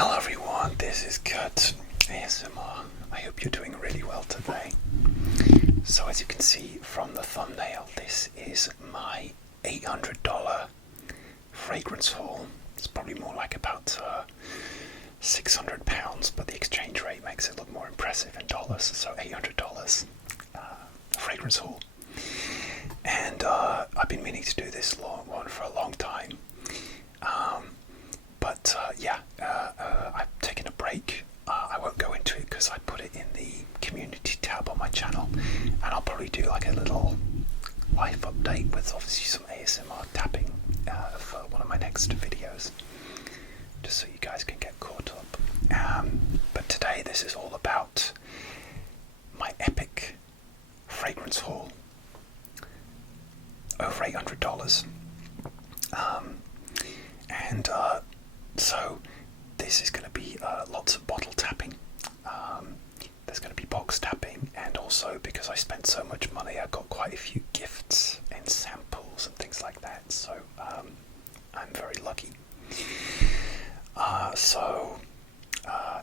Hello everyone, this is Kurt ASMR. I hope you're doing really well today. So as you can see from the thumbnail, this is my $800 fragrance haul. It's probably more like about £600, but the exchange rate makes it look more impressive in dollars. So $800 fragrance haul. And I've been meaning to do this one for a long time. I've taken a break. I won't go into it because I put it in the community tab on my channel, and I'll probably do like a little life update with obviously some ASMR tapping for one of my next videos, just so you guys can get caught up. But today this is all about my epic fragrance haul, over $800. So this is going to be lots of bottle tapping. There's going to be box tapping, and also because I spent so much money, I got quite a few gifts and samples and things like that. So I'm very lucky.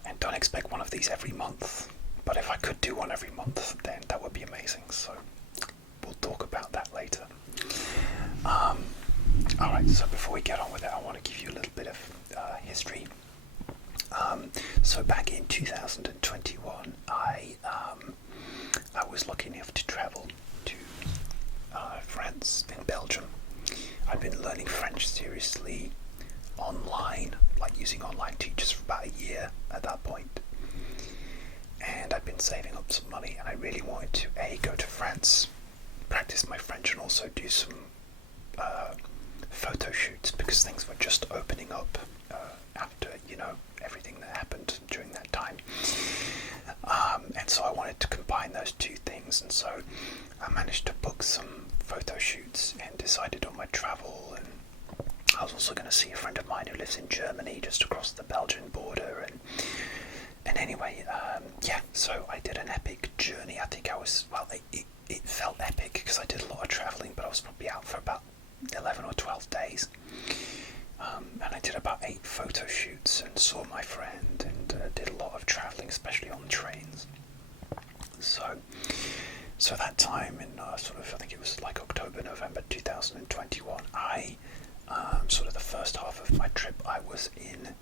And don't expect one of these every month. But if I could do one every month, then that would be amazing. So we'll talk about that later. Alright, so before we get on with it, I want to give you a little bit of history. So back in 2021, I was lucky enough to travel to France and Belgium. I'd been learning French seriously online, like using online teachers for about a year at that point. And I'd been saving up some money, and I really wanted to go to France, practice my French, and also do some photo shoots, because things were just opening up after everything that happened during that time, and so I wanted to combine those two things, and so I managed to book some photo shoots and decided on my travel. And I was also going to see a friend of mine who lives in Germany, just across the Belgian border, and anyway, so I did an epic journey. I think I was, it felt epic because I did a lot of traveling, but I was probably out for about 11 or 12 days, and I did about 8 photo shoots and saw my friend, and did a lot of traveling, especially on trains. So that time in I think it was like October, November 2021, I sort of the first half of my trip, I was in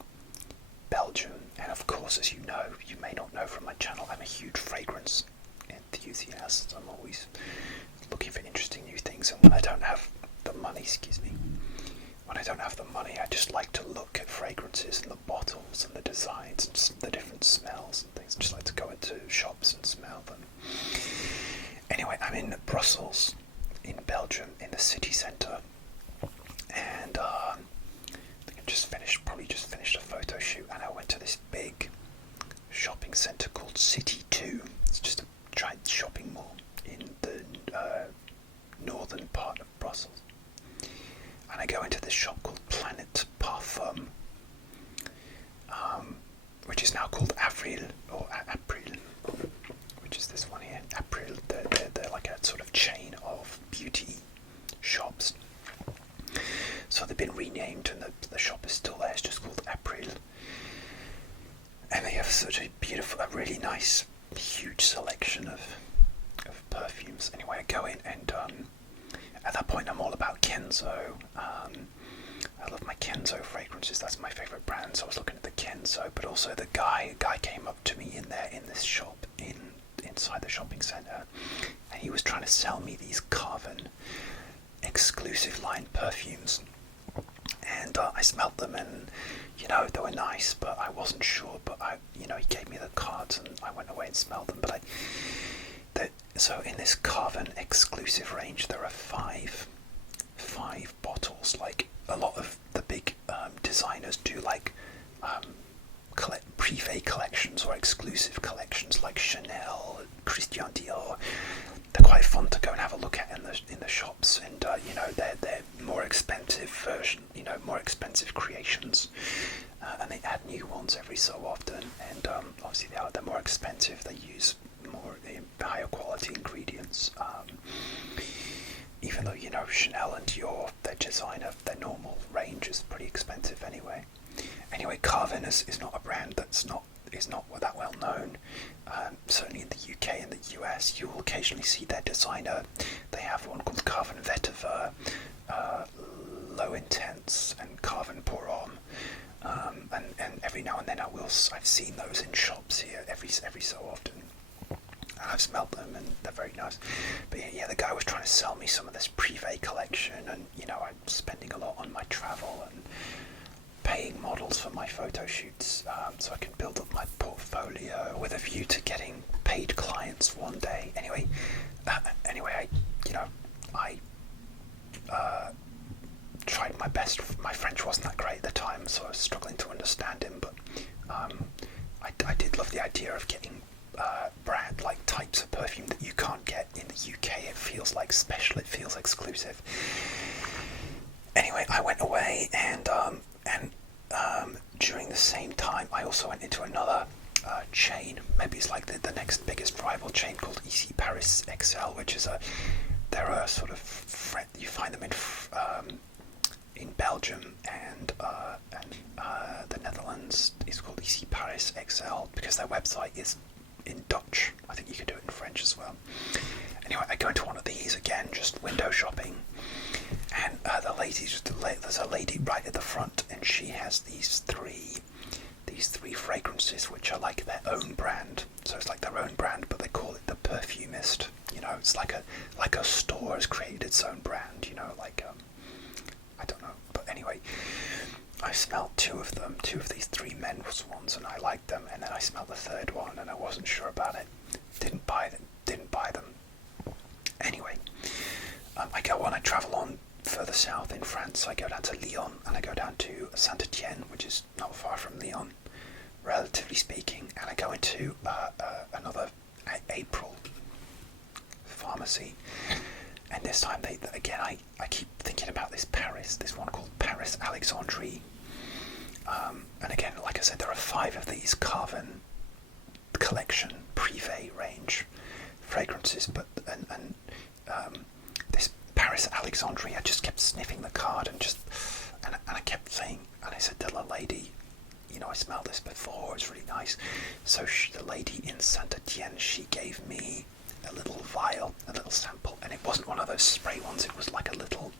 Belgium. And of course, as you know, you may not know from my channel, I'm a huge fragrance enthusiast. I'm always looking for interesting new things, and when I don't have the money, I just like to look at fragrances and the bottles and the designs and the different smells and things. I just like to go into shops and smell them. Anyway, I'm in Brussels, in Belgium, in the city centre, and I think I just finished a photo shoot, and I went to this big shopping centre called City 2. It's just a giant shopping mall in the northern part of Brussels. And I go into this shop called Planet Parfum, which is now called Avril, or April, which is this one here. April, they're like a sort of chain of beauty shops. So they've been renamed, and the shop is still there. It's just called April. And they have such a really nice, huge selection of perfumes. Anyway, I go in, and at that point I'm all about Kenzo. I love my Kenzo fragrances. That's my favourite brand. So I was looking at the Kenzo, but also a guy came up to me in this shop inside the shopping centre, and he was trying to sell me these Carven exclusive line perfumes. And I smelled them, and they were nice, but I wasn't sure. But he gave me the cards, and I went away and smelled them. But so in this Carven exclusive range, there are five bottles. Like a lot of the big designers do, like privé collections or exclusive collections, like Chanel, Christian Dior. They're quite fun to go and have a look at in the shops, and they're more expensive more expensive creations, and they add new ones every so often. And obviously they're more expensive. They use more higher quality ingredients. Even though Chanel and Dior, their normal range is pretty expensive anyway. Anyway, Carvin is not a brand is not that well known. Certainly in the UK and the US, you will occasionally see their designer. They have one called Carvin Vetiver, Low Intense, and Carvin Pour Homme. And every now and then I've seen those in shops here every so often. And I've smelled them and they're very nice. But yeah, the guy was trying to sell me some of this Privé collection, and I'm spending a lot on my travel and paying models for my photo shoots, so I can build up my portfolio with a view to getting paid clients one day. Anyway, I tried my best. My French wasn't that great at the time, so I was struggling to understand him, but I did love the idea of getting brand like types of perfume that you can't get in the UK. It feels like special, it feels exclusive. Anyway, I went away, and during the same time I also went into another chain. Maybe it's like the next biggest rival chain, called Ici Paris XL, which is they're a sort of you find them in Belgium and the Netherlands. Is called Ici Paris XL because their website is in Dutch. I think you could do it in French as well. Anyway, I go into one of these again, just window shopping, and there's a lady right at the front, and she has these three fragrances which are like their own brand. So it's like their own brand, but they call it the Perfumist. It's like a store has created its own brand. I don't know, but anyway, I smelled two of these three men's ones, and I liked them. And then I smelled the third one, and I wasn't sure about it. Didn't buy them. Anyway, I travel on further south in France. I go down to Lyon, and I go down to Saint-Étienne, which is not far from Lyon, relatively speaking. And I go into another April pharmacy. And this time, I keep thinking about this one called Paris Alexandria. And again, like I said, there are 5 of these Carvin collection Privé range fragrances, but this Paris Alexandria, I just kept sniffing the card and I kept saying, and I said to the lady, I smelled this before, it's really nice. So the lady in Saint-Étienne, she gave me a little vial, a little sample, and it wasn't one of those spray ones. It was like a little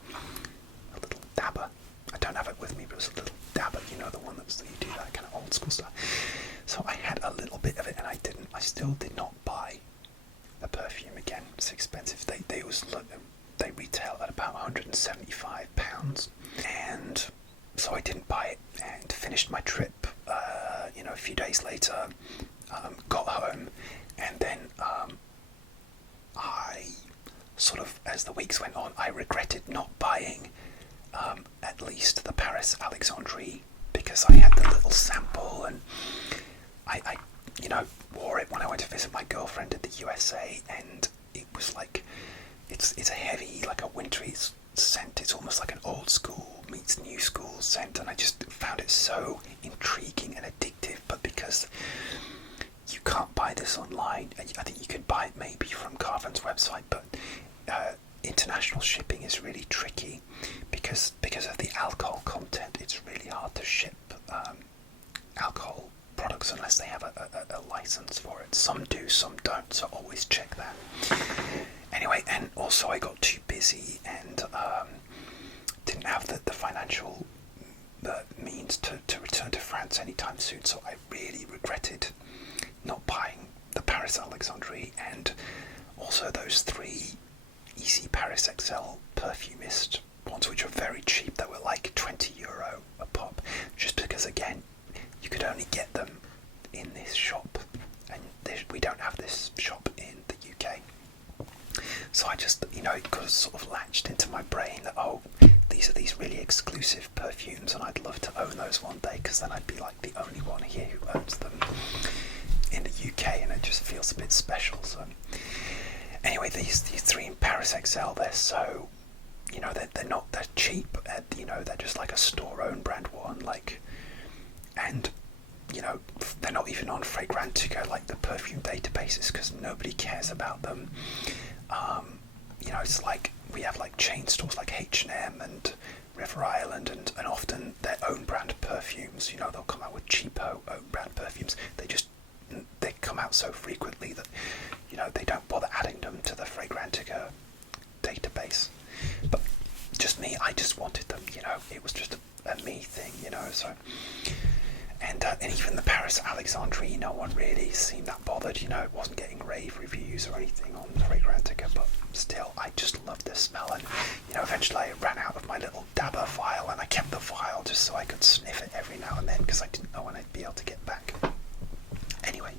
dabber. I don't have it with me, but it was a little dabber. The one that you do that kind of old school stuff. So I had a little bit of it, and I still did not buy the perfume again. It's expensive. They retail at about £175, and so I didn't buy it and finished my trip. A few days later, got home, and then I sort of, as the weeks went on, I regretted not buying at least the Paris Alexandria, because I had the little sample, and I wore it when I went to visit my girlfriend in the USA, and it was like, it's a heavy, like a wintry scent. It's almost like an old school meets new school scent, and I just found it so intriguing and addictive. But because you can't buy this online, I think you could buy it maybe from Carvin's website, but international shipping is really tricky because of the alcohol content. It's really hard to ship alcohol products unless they have a license for it. Some do, some don't, so always check that. Anyway, and also I got too busy and didn't have the financial means to return to France anytime soon, so I really regretted not buying the Paris Alexandria and also those 3 Ici Paris XL Perfumist ones, which are very cheap. They were like €20 a pop, just because again you could only get them in this shop, and we don't have this shop in the UK. So I just, it got sort of latched into my brain that, these are these really exclusive perfumes, and I'd love to own those one day, because then I'd be like the only one here who owns them in the UK, and it just feels a bit special. So anyway, these 3 in Paris XL, they're so, they're cheap, they're just like a store own brand one, and they're not even on Fragrantica, like the perfume databases, because nobody cares about them. It's like we have like chain stores like H&M and River Island, and often their own brand perfumes. You know, they'll come out with cheapo own brand perfumes. They come out so frequently that, you know, they don't bother adding them to the Fragrantica database. But just me, I just wanted them, you know, it was just a me thing, you know, so. And even the Paris Alexandria, no one really seemed that bothered, you know, it wasn't getting rave reviews or anything on Fragrantica, but still, I just loved this smell. And, you know, eventually I ran out of my little dabber vial, and I kept the vial just so I could sniff it every now and then, because I didn't know when I'd be able to get back. Anyway,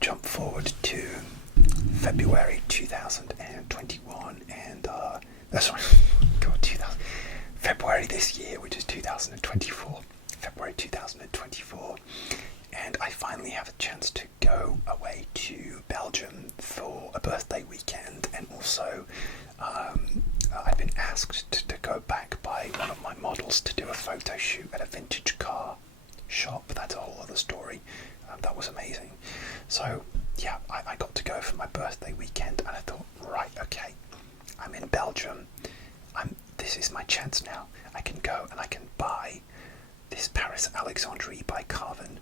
jump forward to February 2021, and, sorry, God, February this year, which is 2024. February 2024, and I finally have a chance to go away to Belgium for a birthday weekend, and also I've been asked to go back by one of my models to do a photo shoot at a vintage car shop. That's a whole other story. That was amazing. So yeah, I got to go for my birthday weekend, and I thought, right, okay, I'm in Belgium, this is my chance now. I can go and I can buy this Paris Alexandria by Carven,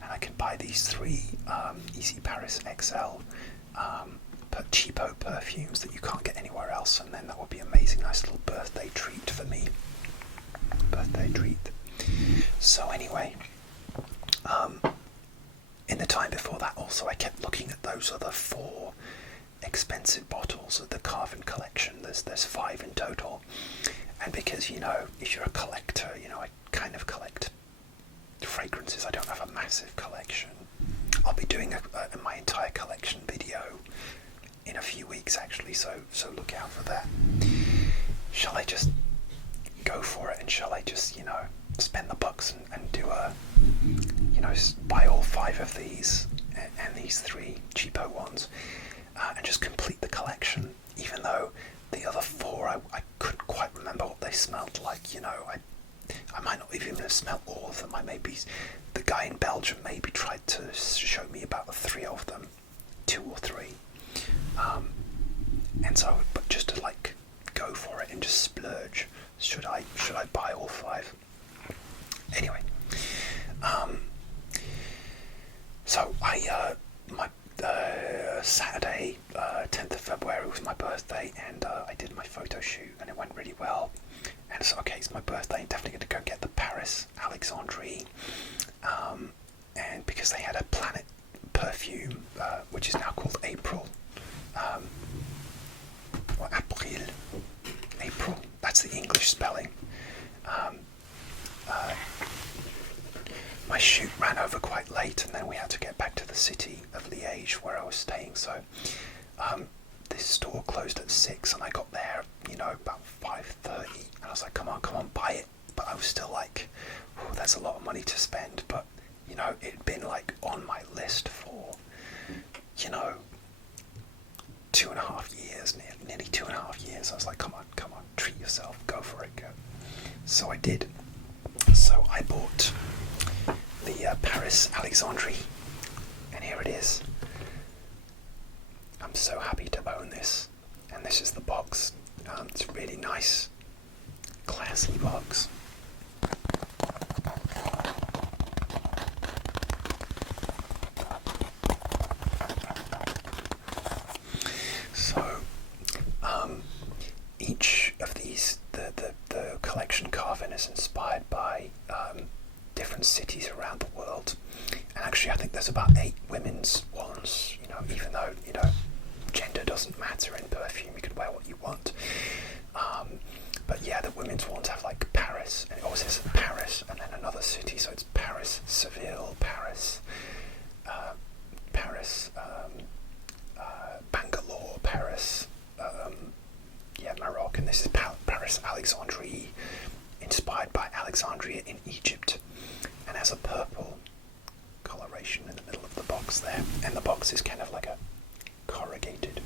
and I can buy these 3 Easy Paris XL cheapo perfumes that you can't get anywhere else, and then that would be amazing. Nice little birthday treat for me. Birthday treat. So anyway, in the time before that also I kept looking at those other 4 expensive bottles of the Carven collection. There's 5 in total, and because, you know, if you're a collector, you know, I kind of collect fragrances. I don't have a massive collection. I'll be doing my entire collection video in a few weeks actually, so look out for that. Shall I just go for it, and shall I just, you know, spend the bucks and do you know, buy all 5 of these and these 3 cheapo ones, and just complete the collection, even though the other 4 I couldn't quite remember what they smelled like, you know. I might not even have smelled all of them. The guy in Belgium maybe tried to show me about 3 of them, 2 or 3, and so, but just to like go for it and just splurge, should I buy all 5? Anyway, so my Saturday, 10th of February was my birthday, and I did my photo shoot, and it went really well. And so, okay, it's my birthday, I'm definitely going to go get the Paris Alexandria, and because they had a Planet perfume, which is now called April, or April, that's the English spelling. My shoot ran over quite late, and then we had to get back to the city of Liège where I was staying, so this store closed at 6, and I got there, you know, about 5:30, and I was like, come on, buy it. But I was still like, oh, that's a lot of money to spend. But, you know, it'd been like on my list for, you know, 2.5 years, nearly 2.5 years. I was like, come on, treat yourself, go for it, go. So I did. So I bought the Paris Alexandria, and here it is. I'm so happy to own this, and this is the box. It's a really nice, classy box. So, each of these, the collection Carven is inspired by different cities around the world, and actually I think there's about 8 women's ones, you know, even though, you know, gender doesn't matter in perfume, you can wear what you want. But yeah, the women's ones have like Paris, and it always says Paris and then another city, so it's Paris, Seville, Paris, Bangalore, Paris, Morocco, and this is Paris Alexandria, inspired by Alexandria in Egypt, and has a purple coloration in the middle of the box there, and the box is kind of like a corrugated.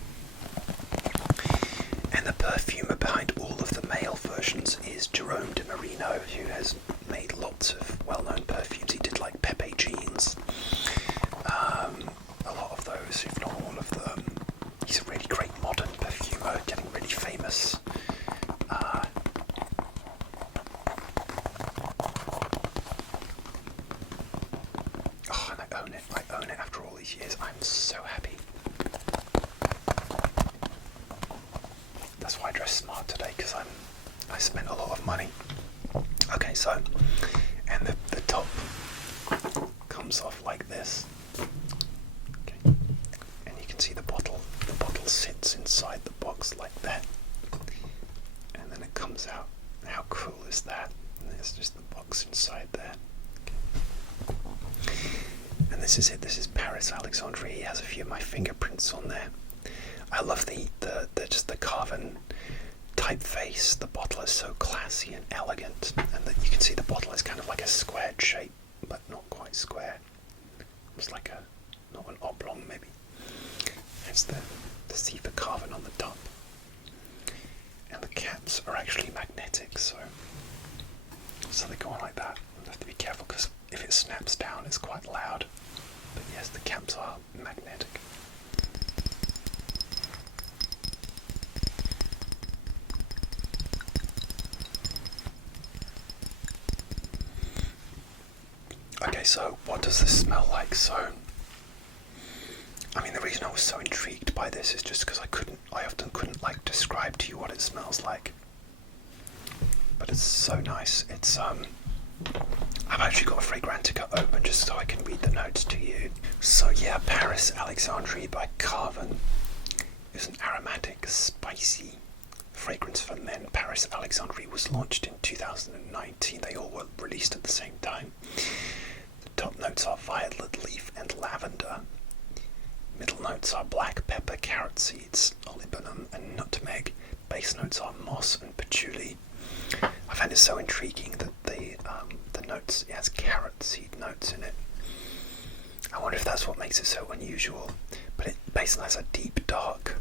And the perfumer behind all of the male versions is Jerome de Marino, who has made lots of well-known perfumes. He did like Pepe Jeans, a lot of those, if not all of them. He's a really great modern perfumer, getting really famous. own it. I own it after all these years. I'm so happy. That's why I dress smart today, because I spent a lot of money. Okay, so, and the top comes off like this. Okay, and you can see the bottle. The bottle sits inside the box like that, and then it comes out. How cool is that? And there's just the box inside there. Okay. And this is it. This is Paris, Alexandria. He has a few of my fingerprints on there. I love the just the carven typeface. The bottle is so classy and elegant, and that you can see the bottle is kind of like a squared shape, but not quite square. It's like not an oblong maybe. It's the zebra carving on the top, and the caps are actually magnetic, so they go on like that. You have to be careful because if it snaps down, it's quite loud. But yes, the caps are magnetic. Okay, so what does this smell like? So, I mean, the reason I was so intrigued by this is just because I often couldn't like describe to you what it smells like. But it's so nice. It's I've actually got a Fragrantica open just so I can read the notes to you. So yeah, Paris Alexandria by Carven is an aromatic, spicy fragrance for men. Paris Alexandria was launched in 2019. They all were released at the same time. The top notes are violet leaf and lavender. Middle notes are black pepper, carrot seeds, olibanum, and nutmeg. Base notes are moss and patchouli. I find it so intriguing that the notes, it has carrot seed notes in it. I wonder if that's what makes it so unusual. But it basically has a deep, dark,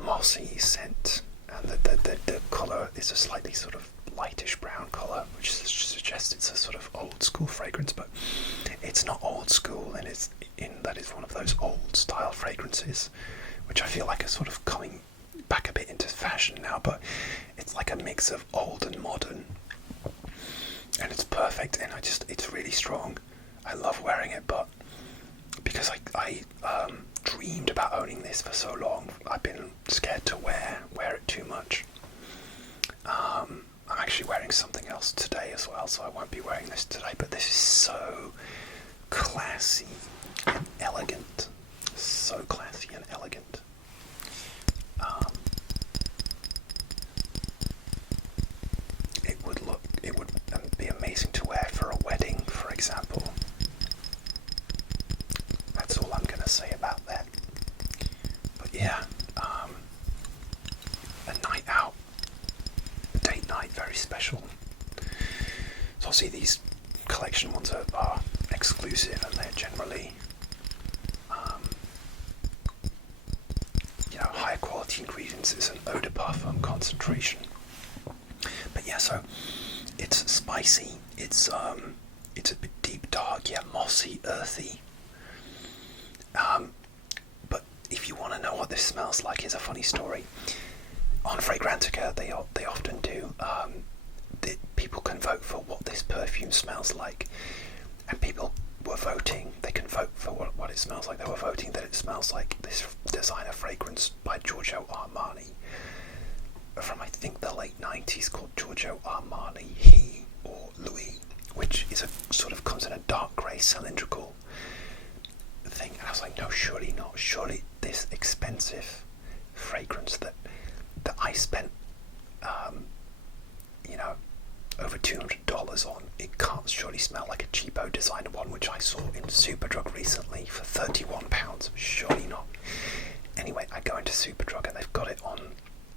mossy scent, and the colour is a slightly sort of lightish brown colour, which suggests it's a sort of old school fragrance, but it's not old school, and that is one of those old style fragrances, which I feel like are sort of coming back a bit into fashion now, but it's like a mix of old and modern, and it's perfect, and it's really strong. I love wearing it, but because I dreamed about owning this for so long, I've been scared to wear it too much. I'm actually wearing something else today as well, so I won't be wearing this today, but this is so classy and elegant. So classy and elegant. It would be amazing to wear for a wedding, for example. That's all I'm going to say about that. But yeah, a night out, a date night, very special. So obviously these collection ones are exclusive, and they're generally higher quality ingredients. It's an eau de parfum concentration. But yeah, so it's spicy, it's a bit deep, dark, mossy, earthy. But if you want to know what this smells like, here's a funny story. On Fragrantica, they often do. People can vote for what this perfume smells like, and people were voting. They can vote for what it smells like. They were voting that it smells like this designer fragrance by Giorgio Armani from, I think, the late 90s, called Giorgio Armani He or Louis, which is sort of comes in a dark grey cylindrical thing. And I was like, no, surely not. Surely this expensive fragrance that I spent over $200 on, it can't surely smell like a cheapo designer one, which I saw in Superdrug recently for £31. Surely not. Anyway, I go into Superdrug and they've got it on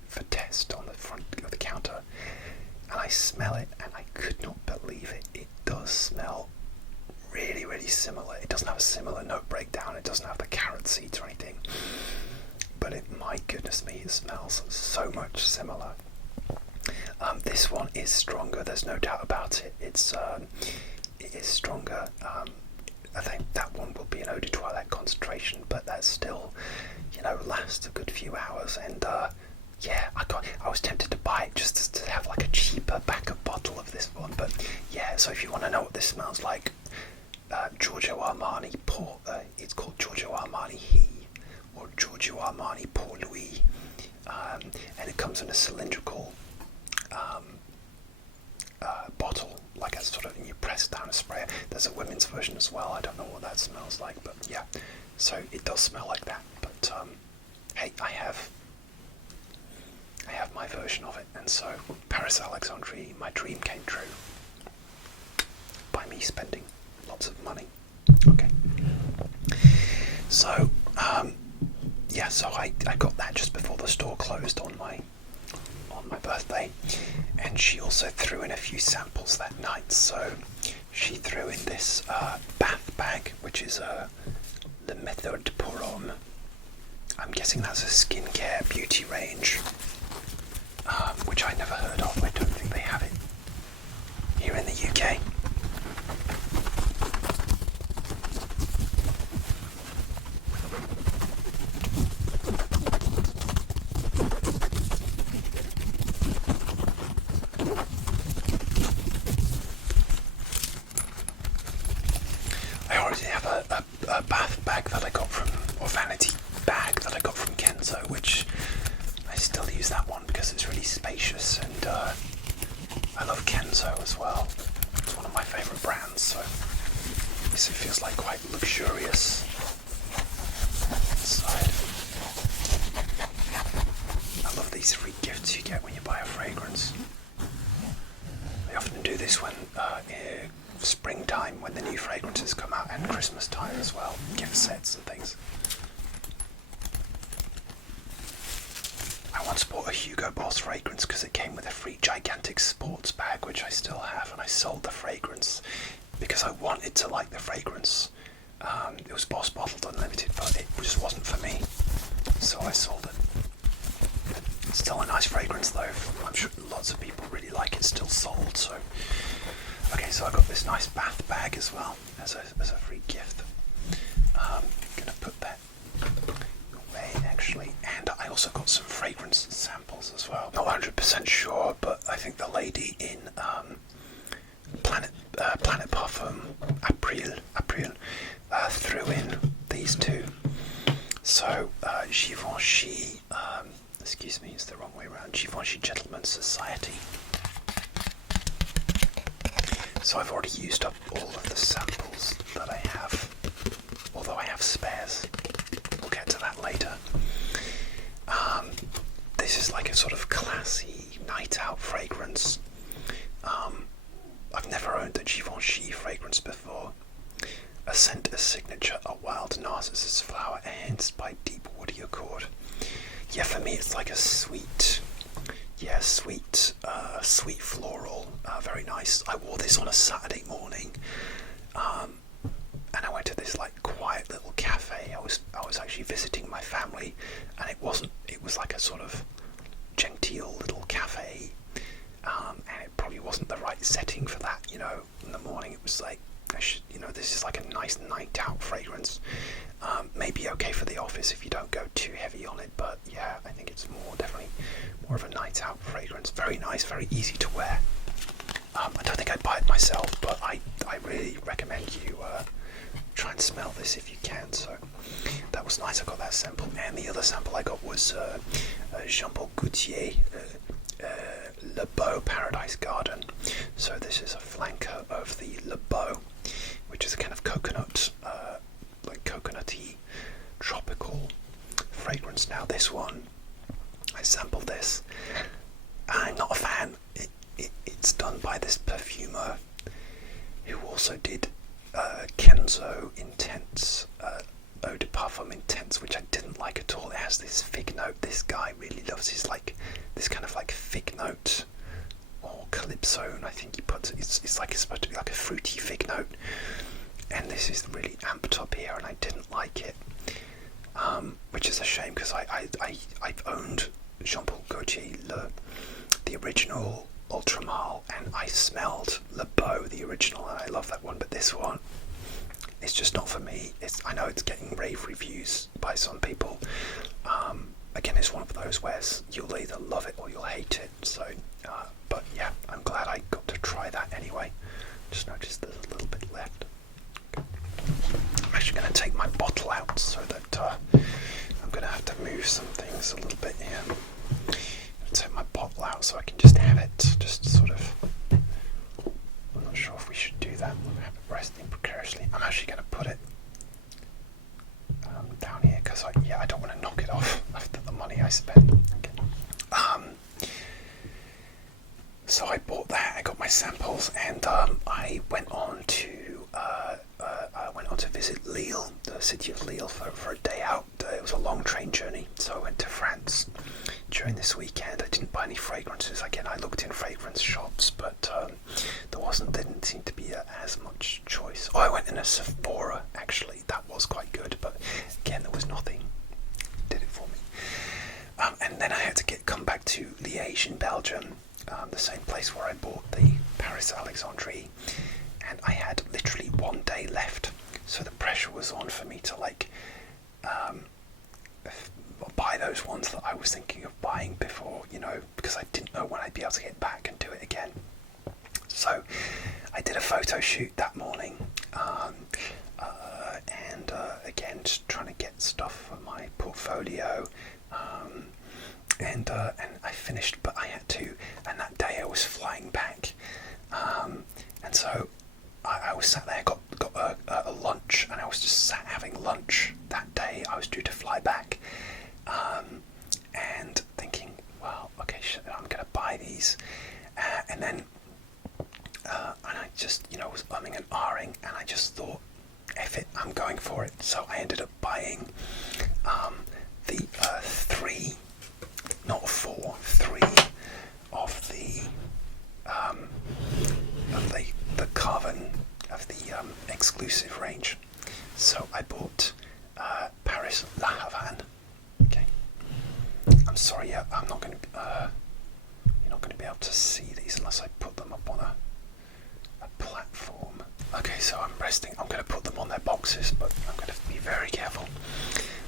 for test on the front of the counter, and I smell it, and I could not believe it. It does smell really, really similar. It doesn't have a similar note breakdown. It doesn't have the carrot seeds or anything, but my goodness me, it smells so much similar. This one is stronger. There's no doubt about it. It is stronger. I think that one will be an eau de toilette concentration, but that still, lasts a good few hours. And I was tempted to buy it just to have like a cheaper backup bottle of this one. But yeah, so if you want to know what this smells like, Giorgio Armani pour. It's called Giorgio Armani He, or Giorgio Armani Pour Lui, and it comes in a cylindrical bottle, like a sort of, and you press down a sprayer. There's a women's version as well. I don't know what that smells like, but yeah. So it does smell like that. But hey, I have my version of it, and so Paris Alexandria, my dream came true by me spending lots of money. Okay. So yeah, so I got that just before the store closed on my birthday, and she also threw in a few samples that night. So she threw in this bath bag, which is the Méthode pour Homme. I'm guessing that's a skincare beauty range, which I never heard of. I don't think they have it here in the UK. I already have a bath bag that I got from, or vanity bag that I got from Kenzo, which I still use that one because it's really spacious, and I love Kenzo as well. It's one of my favourite brands, so it feels like quite luxurious inside. I love these free gifts you get when you buy a fragrance. They often do this when springtime, when the new fragrances come out, and Christmas time as well, gift sets and things. I once bought a Hugo Boss fragrance because it came with a free gigantic sports bag, which I still have, and I sold the fragrance because I wanted to like the fragrance. It was Boss Bottled Unlimited, but it just wasn't for me, so I sold it. It's still a nice fragrance though. I'm sure lots of people really like it, still sold, so. Okay, so I got this nice bath bag as well as a free gift. I'm gonna put that away actually, and I also got some fragrance samples as well. Not 100% sure, but I think the lady in Planet Parfum April threw in these two. So Givenchy, excuse me, it's the wrong way around. Givenchy Gentlemen's Society. So I've already used up all of the samples that I have, although I have spares. We'll get to that later. This is like a sort of classy night out fragrance. I've never owned a Givenchy fragrance before. A scent, a signature, a wild narcissus flower enhanced by deep woody accord. Yeah, for me it's like a sweet floral, very nice. I wore this on a Saturday morning, and I went to this like quiet little cafe. I was actually visiting my family, and it was like a sort of genteel little cafe, and it probably wasn't the right setting for that, you know. In the morning it was like, this is like a nice night out fragrance. Maybe okay for the office if you don't go too heavy on it, but yeah, I think it's definitely more of a night out fragrance. Very nice, very easy to wear. I don't think I'd buy it myself, but I really recommend you try and smell this if you can. So that was nice. I got that sample, and the other sample I got was Jean Paul Gaultier Le Beau Paradise Garden. So this is a flanker of the Le Beau, which is a kind of coconut, like coconutty tropical fragrance. Now this one, I sampled this. I'm not a fan. It's done by this perfumer who also did Kenzo Intense, Eau de Parfum Intense, which I didn't like at all. It has this fig note. This guy really loves his this kind of like fig note, or calypso, I think he puts it. It's like it's supposed to be like a fruity fig note, and this is really amped up here, and I didn't like it, which is a shame because I've owned Jean Paul Gaultier the original Ultramar, and I smelled Le Beau, the original, and I love that one, but this one, it's just not for me. I know it's getting rave reviews by some people. Again, it's one of those where you'll either love it or you'll hate it. So, but yeah, I'm glad I got to try that anyway. Just noticed there's a little bit left. Okay. some things a little bit here. I'll take my bottle out so I can just have it, just sort of. I'm not sure if we should do that. We'll have it resting precariously. I'm actually going to put it down here because I don't want to knock it off after the money I spent. Okay. So I bought that. I got my samples, and I went on to visit Lille, the city of Lille, for a day out. It was a long train journey, so I went to France during this weekend. I didn't buy any fragrances. Again, I looked in fragrance shops, but didn't seem to be as much choice. Oh, I went in a Sephora, actually. That was quite good, but again, there was nothing did it for me. And then I had to come back to Liège in Belgium, the same place where I bought the Paris Alexandria, and I had literally 1 day left, so the pressure was on for me to buy those ones that I was thinking of buying before, because I didn't know when I'd be able to get back and do it again. So I did a photo shoot that morning, and again, just trying to get stuff for my portfolio, and I finished, but I had to, and that day I was flying back, and so I was sat there, got a lunch, and I was just sat having lunch that day. I was due to fly back, and thinking, well, okay, I'm going to buy these, and then and I just, was umming and ahhing, and I just thought, F it, I'm going for it. So I ended up buying the 3, not 4, 3 of the Carbon, of the exclusive range. So I bought Paris La Havane. Okay. I'm sorry, I'm not going to. You're not going to be able to see these unless I put them up on a platform. Okay, so I'm going to put them on their boxes, but I'm going to be very careful.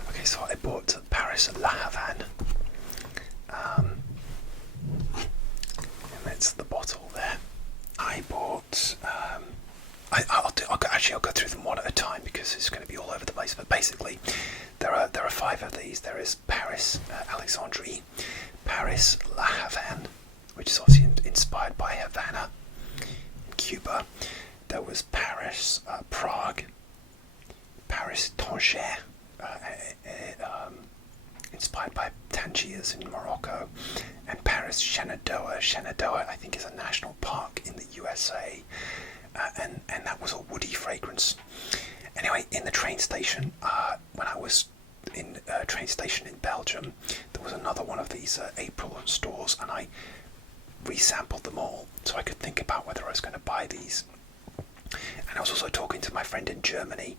Okay, so I bought Paris La Havane, and that's the bottle there. I bought. I'll go through them one at a time because it's going to be all over the place. But basically, there are 5 of these. There is Paris Alexandria, Paris La Havane, which is obviously inspired by Havana in Cuba. There was Paris Prague, Paris Tangier, inspired by Tangiers in Morocco, and Paris Shenandoah. Shenandoah, I think, is a national park in the USA, and that was a woody fragrance. Anyway, in the train station, when I was in a train station in Belgium, there was another one of these April stores, and I resampled them all so I could think about whether I was going to buy these. And I was also talking to my friend in Germany,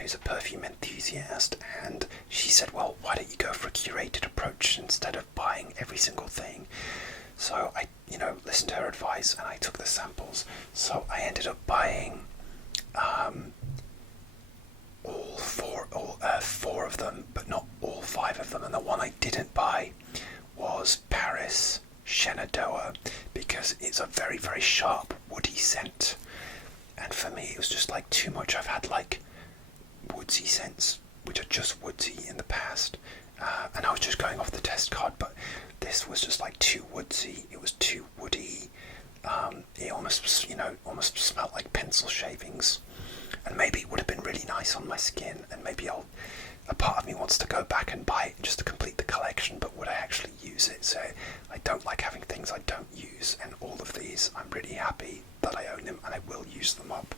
who's a perfume enthusiast, and she said, well, why don't you go for a curated approach instead of buying every single thing? So I, listened to her advice, and I took the samples. So I ended up buying all 4 of them, but not all 5 of them. And the one I didn't buy was Paris Shenandoah, because it's a very, very sharp woody scent. And for me, it was just too much. I've had woodsy scents, which are just woodsy in the past, and I was just going off the test card. But this was just too woodsy. It was too woody. It almost smelled like pencil shavings. And maybe it would have been really nice on my skin. And maybe a part of me wants to go back and buy it just to complete the collection. But would I actually use it? So I don't like having things I don't use. And all of these, I'm really happy that I own them, and I will use them up.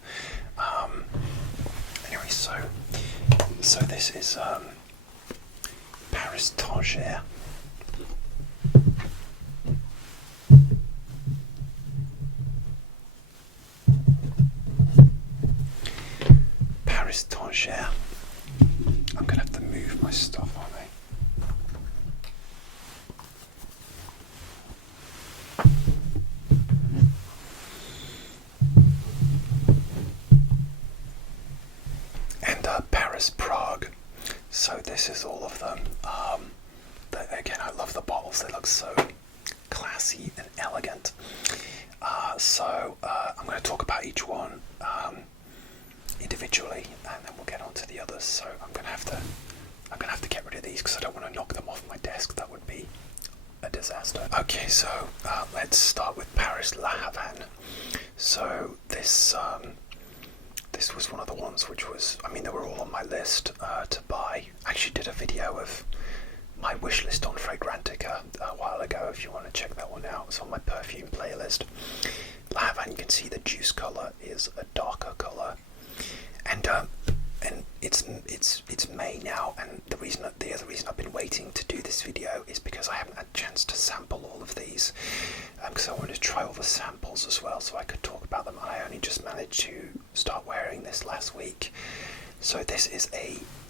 Anyway, so this is Paris Tangier. Paris Tangier. I'm going to have to move my stuff, aren't I? Paris Prague. So this is all of them. Again, I love the bottles. They look so classy and elegant. I'm going to talk about each one individually, and then we'll get on to the others. So I'm going to have to get rid of these because I don't want to knock them off my desk. That would be a disaster. Okay, so let's start with Paris La Havane. So this was one of the ones which was, I mean, they were all on my list to buy. I actually did a video of my wish list on Fragrantica a while ago, if you want to check that one out. It's on my perfume playlist. La Havane, you can see the juice colour is a darker colour, and it's May now, and the other reason I've been waiting to do this video is because I haven't had a chance to sample all of these, because I wanted to try all the samples as well so I could talk about them. I only just managed to start wearing this last week. So this is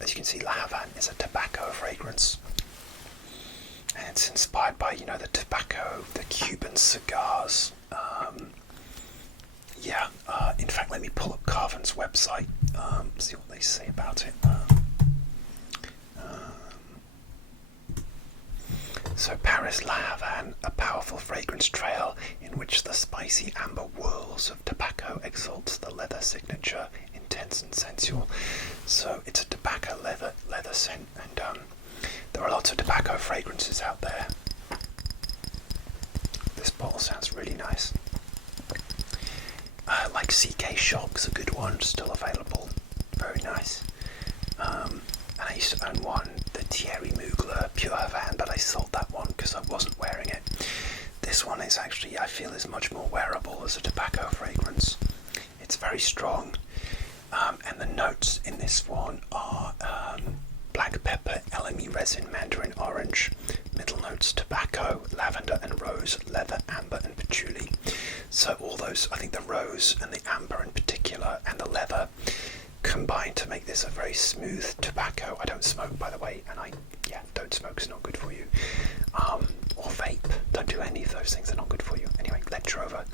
as you can see, La Havane is a tobacco fragrance, and it's inspired by, you know, the tobacco, the Cuban cigars. In fact, let me pull up Carvin's website, see what they say about it. So Paris La Havane, a powerful fragrance trail in which the spicy amber whirls of tobacco exalts the leather signature, intense and sensual. So it's a tobacco leather scent, and there are lots of tobacco fragrances out there. This bottle sounds really nice. Like CK Shock's a good one, still available. Very nice. And I used to own one, the Thierry Mugler Pure Havane, but I sold that one because I wasn't wearing it. This one is actually, I feel, is much more wearable as a tobacco fragrance. It's very strong. And the notes in this one are black pepper, elemi resin, mandarin orange. Middle notes tobacco, lavender and rose, leather, amber and patchouli. So all those, I think the rose and the amber in particular and the leather combine to make this a very smooth tobacco. I don't smoke, by the way, and don't smoke, it's not good for you. Or vape, don't do any of those things, they're not good for you. Anyway, lecture over.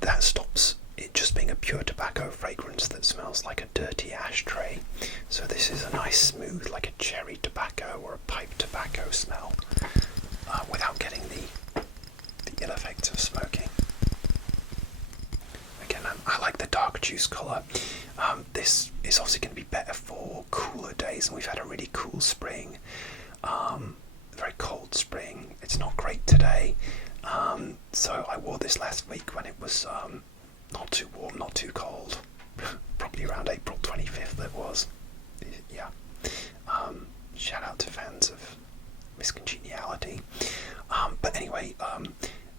That stops it just being a pure tobacco fragrance that smells like a dirty ashtray. So this is a nice smooth, like a cherry tobacco or a pipe tobacco smell, without getting the ill effects of smoking. Again, I like the dark juice colour. This is obviously going to be better for cooler days, and we've had a really cool spring, very cold spring. It's not great today, so I wore this last week when it was not too warm, not too cold. Probably around April 25th it was. Yeah. Shout out to fans of Miss Congeniality. But anyway,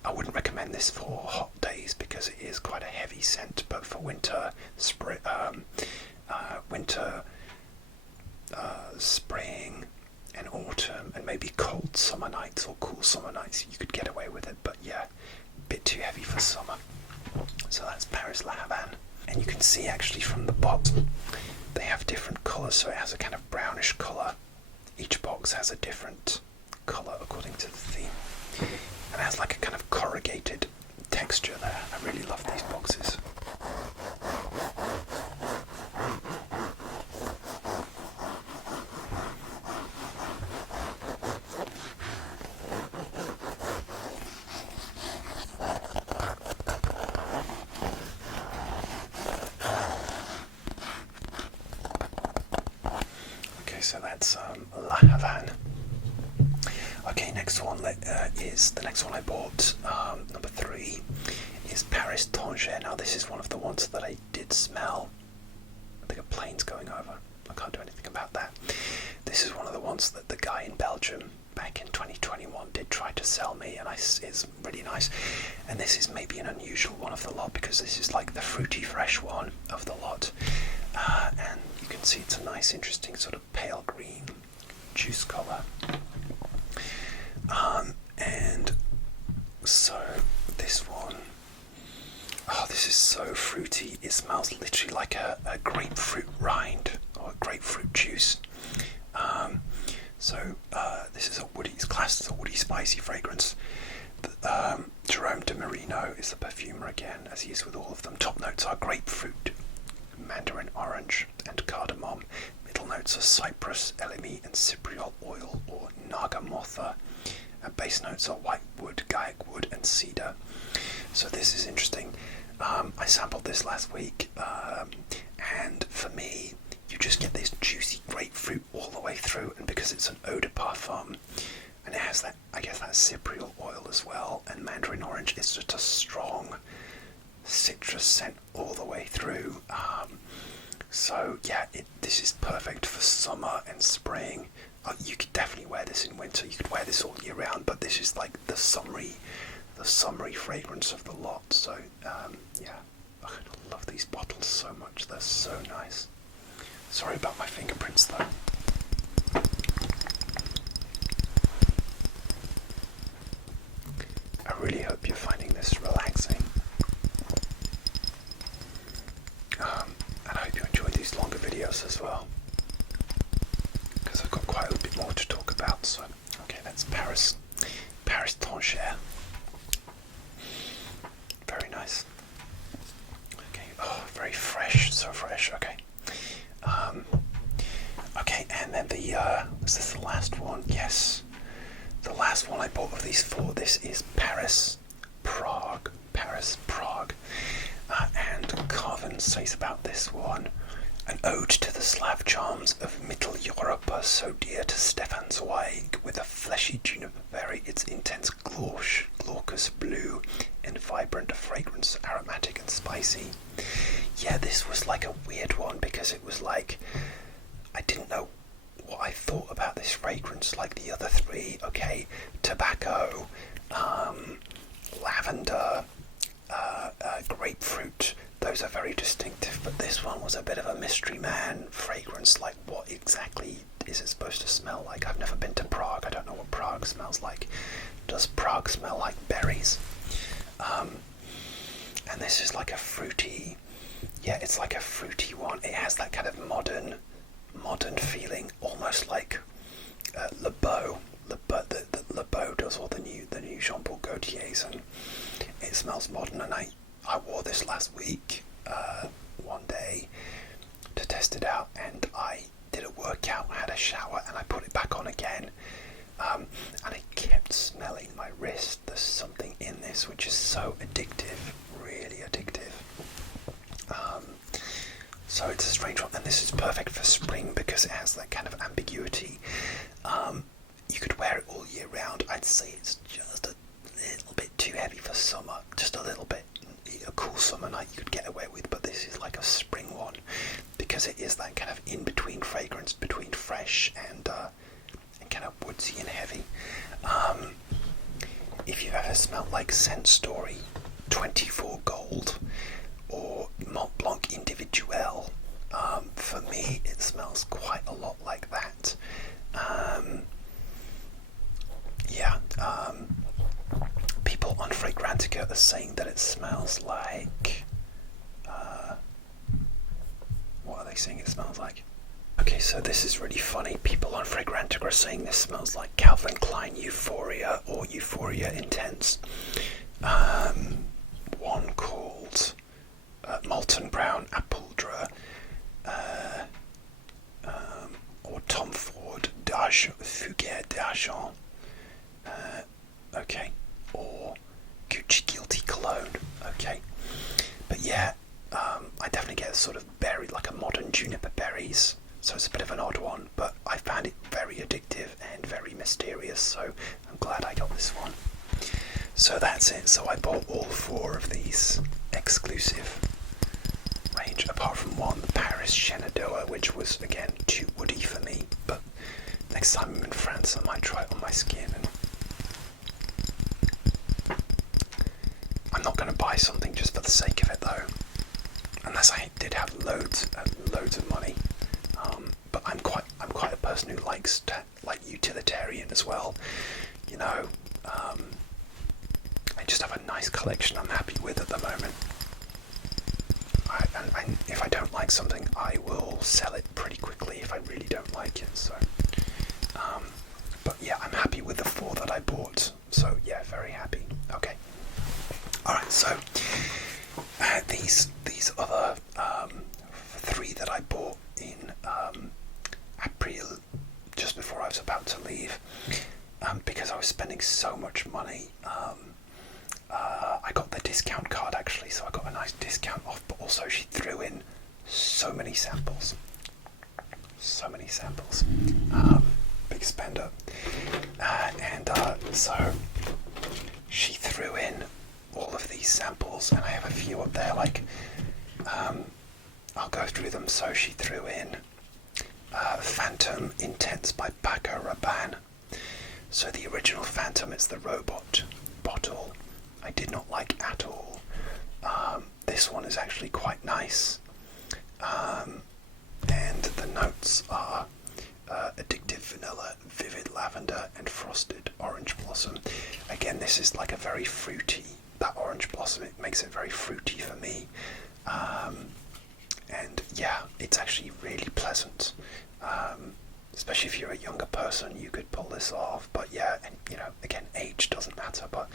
I wouldn't recommend this for hot days because it is quite a heavy scent, but for winter, spring, and autumn, and maybe cold summer nights or cool summer nights, you could get away with it. But yeah, a bit too heavy for summer. So that's Paris La Havane. And you can see actually from the bottom, they have different colours, so it has a kind of brownish colour. Each box has a different colour according to the theme. And it has like a kind of corrugated texture there. I really love these boxes. So that's La Havane. Okay, next one is the next one I bought. Number 3 is Paris Tanger. Now this is one of the ones that I did smell. I think a plane's going over. I can't do anything about that. This is one of the ones that the guy in Belgium back in 2021 did try to sell me, and it's really nice. And this is maybe an unusual one of the lot because this is like the fruity fresh one of the lot. And you can see it's a nice, interesting sort of pale green juice colour. And so this one, this is so fruity. It smells literally like a grapefruit rind or a grapefruit juice. This is it's classed as a woody, spicy fragrance. Jerome de Marino is the perfumer again, as he is with all of them. Top notes are grapefruit, mandarin orange and cardamom. Middle notes are cypress, elemi and cypriol oil or nagamotha. And base notes are whitewood, gaiac wood and cedar. So this is interesting. I sampled this last week, and for me you just get this juicy grapefruit all the way through, and because it's an eau de parfum, and it has that, I guess, that cypriol oil as well, and mandarin orange, it's just a strong citrus scent all the way through. So yeah, this is perfect for summer and spring. You could definitely wear this in winter. You could wear this all year round, but this is like the summery fragrance of the lot. So yeah, I love these bottles so much. They're so nice. Sorry about my fingerprints though. I really hope you're finding this relaxing. And I hope you enjoy these longer videos as well, because I've got quite a bit more to talk about. So, okay, that's Paris Tangier. Very nice. Okay, oh, very fresh, so fresh. Okay. Okay, and then is this the last one? Yes. The last one I bought of these four, this is Paris, Prague. And Carven says about this one, an ode to the Slav charms of Middle Europa, so dear to Stefan Zweig, with a fleshy juniper berry, its intense glaucous blue, and vibrant fragrance, aromatic and spicy. Yeah, this was like a weird one, because it was like, I didn't know what I thought about this fragrance. Like the other three, okay, tobacco, lavender, grapefruit, those are very distinctive, but this one was a bit of a mystery man fragrance. Like, what exactly is it supposed to smell like? I've never been to Prague. I don't know what Prague smells like. Does Prague smell like berries? And this is like a fruity, yeah, it's like a fruity one. It has that kind of modern feeling, almost like Le Beau. Le Beau does all the new Jean Paul Gaultiers, and it smells modern. And I wore this last week, one day, to test it out, and I did a workout, had a shower, and I put it back on again, and it kept smelling my wrist. There's something in this which is so addictive, really addictive. So it's a strange one, and this is perfect for spring because it has that kind of ambiguity. You could wear it all year round. I'd say it's just a little bit too heavy for summer, just a little bit. A cool summer night you could get away with, but this is like a spring one because it is that kind of in-between fragrance between fresh and kind of woodsy and heavy. If you've ever smelled like Scent Story 24 Gold or Mont Blanc Individuel, for me it smells quite a lot like that. People on Fragrantica are saying that it smells like, what are they saying it smells like? Okay, so this is really funny. People on Fragrantica are saying this smells like Calvin Klein Euphoria or Euphoria Intense. One called Molten Brown Appuldra, or Tom Ford Fougère d'Argent, okay, or Gucci Guilty Cologne, okay. But yeah, I definitely get a sort of berry, like a modern juniper berries, so it's a bit of an odd one, but I found it very addictive and very mysterious, so I'm glad I got this one. So that's it. So I bought all four of these exclusive range, apart from one, the Paris Shenandoah, which was again too woody for me, but next time I'm in France I might try it on my skin. And I'm not going to buy something just for the sake of it though, unless I did have loads of money. But I'm quite a person who likes to, like, utilitarian as well, you know. I just have a nice collection I'm happy with at the moment. And if I don't like something, I will sell it pretty quickly if I really don't like it. So, but yeah, I'm happy with the four that I bought. So yeah, very happy. Okay. All right. So these other three that I bought in April, just before I was about to leave, because I was spending so much money. I got the discount card actually, so I got a nice discount off, but also she threw in so many samples. So many samples. Big spender. So she threw in all of these samples, and I have a few up there, like, I'll go through them. So she threw in Phantom Intense by Paco Rabanne. So the original Phantom is the robot bottle. I did not like at all. This one is actually quite nice. And the notes are addictive vanilla, vivid lavender, and frosted orange blossom. Again, this is like a very fruity, that orange blossom, it makes it very fruity for me. And yeah, it's actually really pleasant. Especially if you're a younger person, you could pull this off. But yeah, and you know, again, age doesn't matter. But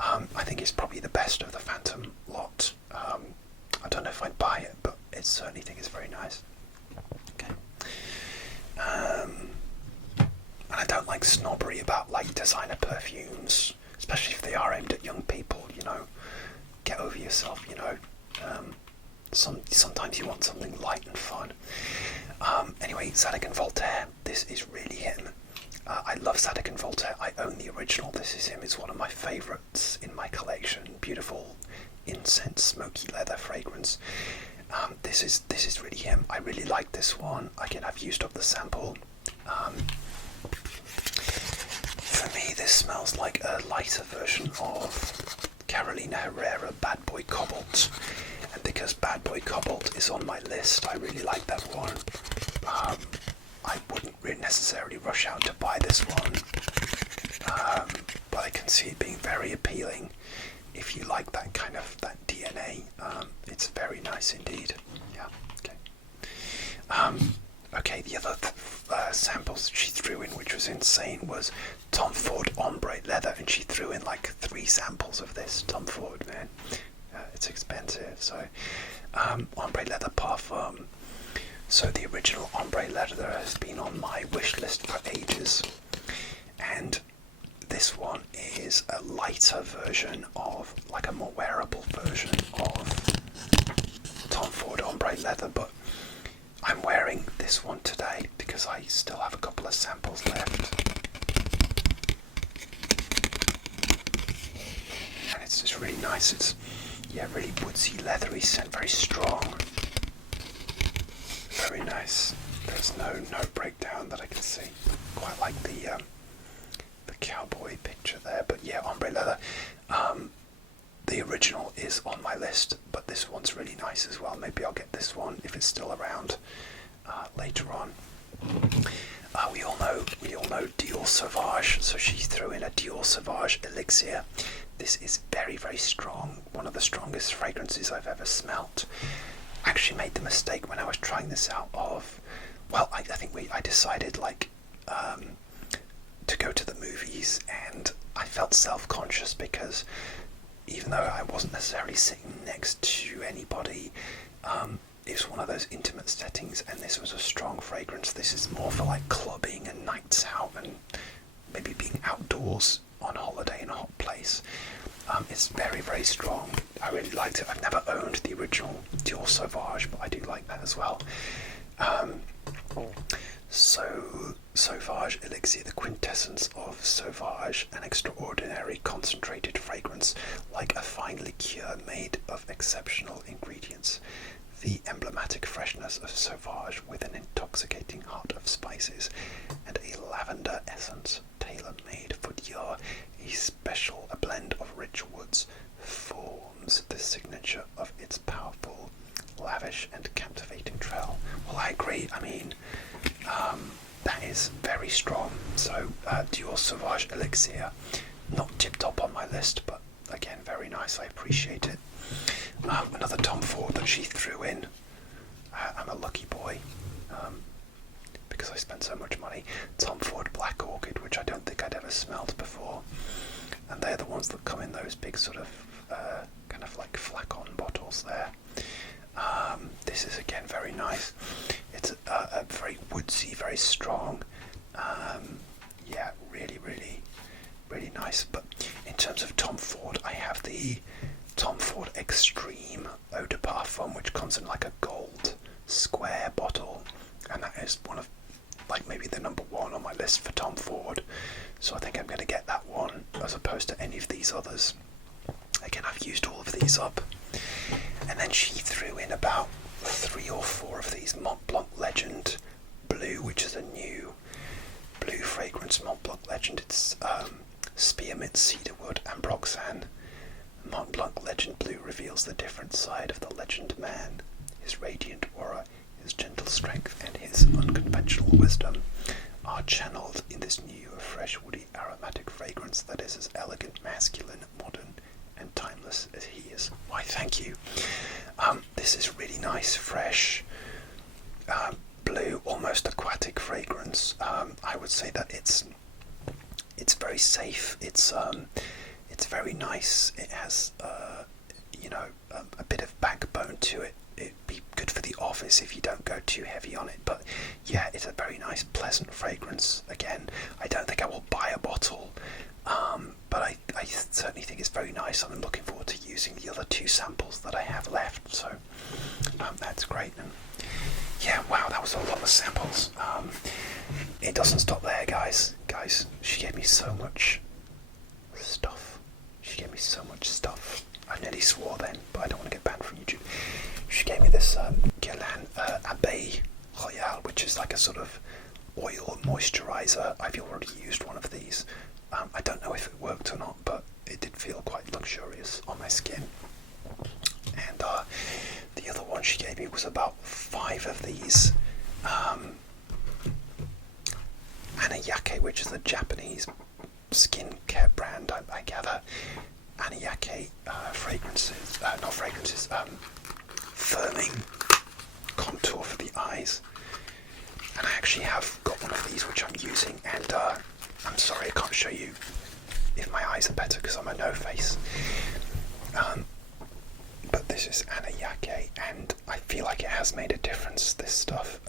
I think it's probably the best of the Phantom lot. I don't know if I'd buy it, but I certainly think it's very nice. Okay. And I don't like snobbery about like designer perfumes, especially if they are aimed at young people. You know, get over yourself. You know, sometimes you want something light and fun. Anyway, Zadig and Voltaire. This is really him. I love Zadig and Voltaire. I own the original. This is him. It's one of my favourites in my collection. Beautiful incense, smoky leather fragrance. This is really him. I really like this one. Again, I've used up the sample. For me, this smells like a lighter version of Carolina Herrera Bad Boy Cobalt. And because Bad Boy Cobalt is on my list, I really like that one. I wouldn't really necessarily rush out to buy this one, but I can see it being very appealing if you like that kind of that DNA. It's very nice indeed. Yeah. Okay. Okay. The other samples she threw in, which was insane, was Tom Ford Ombre Leather, and she threw in like 3 samples of this. Tom Ford, man, it's expensive. So, Ombre Leather Parfum. So the original Ombre Leather has been on my wish list for ages, and this one is a lighter version of, like a more wearable version of Tom Ford Ombre Leather, but I'm wearing this one today because I still have a couple of samples left. And it's just really nice. It's, yeah, really woodsy, leathery scent, very strong. Very nice. There's no breakdown that I can see. Quite like the cowboy picture there, but yeah, Ombre Leather. The original is on my list, but this one's really nice as well. Maybe I'll get this one if it's still around later on. We all know Dior Sauvage, so she threw in a Dior Sauvage Elixir. This is very, very strong. One of the strongest fragrances I've ever smelt. Actually made the mistake when I was trying this out of, well, I think I decided like to go to the movies, and I felt self-conscious because even though I wasn't necessarily sitting next to anybody, it was one of those intimate settings, and this was a strong fragrance. This is more for like clubbing and nights out and maybe being outdoors on holiday in a hot place. It's very, very strong. I really liked it. I've never owned the original Dior Sauvage, but I do like that as well. So Sauvage Elixir, the quintessence of Sauvage, an extraordinary concentrated fragrance like a fine liqueur made of exceptional ingredients. The emblematic freshness of Sauvage with an intoxicating heart of spices and a lavender essence tailor-made for Dior. A blend of rich woods forms the signature of its powerful, lavish and captivating trail. Well, I agree. I mean, that is very strong. So Dior Sauvage Elixir, not tip-top on my list, but again, very nice. I appreciate it. Another Tom Ford that she threw in. I'm a lucky boy because I spent so much money. Tom Ford Black Orchid, which I don't think I'd ever smelled before. And they're the ones that come in those big sort of kind of like flacon bottles there. This is again very nice. It's a very woodsy, very strong. Yeah, really, really, really nice. But in terms of Tom Ford, I have the Tom Ford Extreme Eau de Parfum, which comes in like a gold square bottle, and that is one of, like, maybe the number one on my list for Tom Ford. So I think I'm going to get that one as opposed to any of these others. Again, I've used all of these up. And then she threw in about 3 or 4 of these Mont Blanc Legend Blue, which is a new blue fragrance. Mont Blanc Legend, it's spearmint, cedarwood and Broxan. Mont Blanc Legend Blue reveals the different side of the legend man, his radiant aura, his gentle strength and his unconventional wisdom are channeled in this new, fresh, woody, aromatic fragrance that is as elegant, masculine, modern and timeless as he is. Why, thank you. This is really nice, fresh, blue, almost aquatic fragrance. I would say that it's very safe. It's very nice. It has a bit of backbone to it. It'd be good for the office if you don't go too heavy on it. But yeah, it's a very nice, pleasant fragrance. Again, I don't think I will buy a bottle, but I certainly think it's very nice, and I'm looking forward to using the other 2 samples that I have left. So that's great. And yeah, wow, that was a lot of samples. It doesn't stop there, guys. She gave me so much stuff. I nearly swore then, but I don't want to get banned from YouTube. She gave me this Guerlain Abeille Royale, which is like a sort of oil moisturizer. I've already used one of these. I don't know if it worked or not, but it did feel quite luxurious on my skin. And the other one she gave me was about 5 of these Anayake, which is a Japanese skincare brand, I gather. Anayake firming contour for the eyes. And I actually have got one of these which I'm using, and I'm sorry I can't show you if my eyes are better because I'm a no-face. But this is Anayake, and I feel like it has made a difference, this stuff.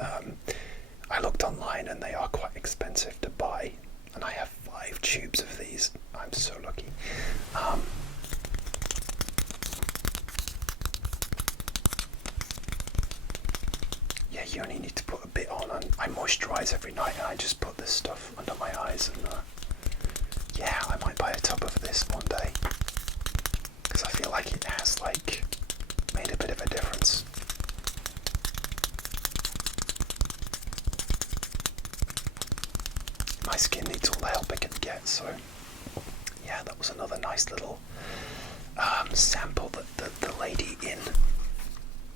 I looked online and they are quite expensive to buy, and I have 5 tubes of these. I'm so lucky. Yeah, you only need to put a bit on, and I moisturise every night, and I just put this stuff under my eyes, and yeah, I might buy a tub of this one day, because I feel like it has made a bit of a difference. My skin needs all the help it can get, so yeah, that was another nice little sample that the lady in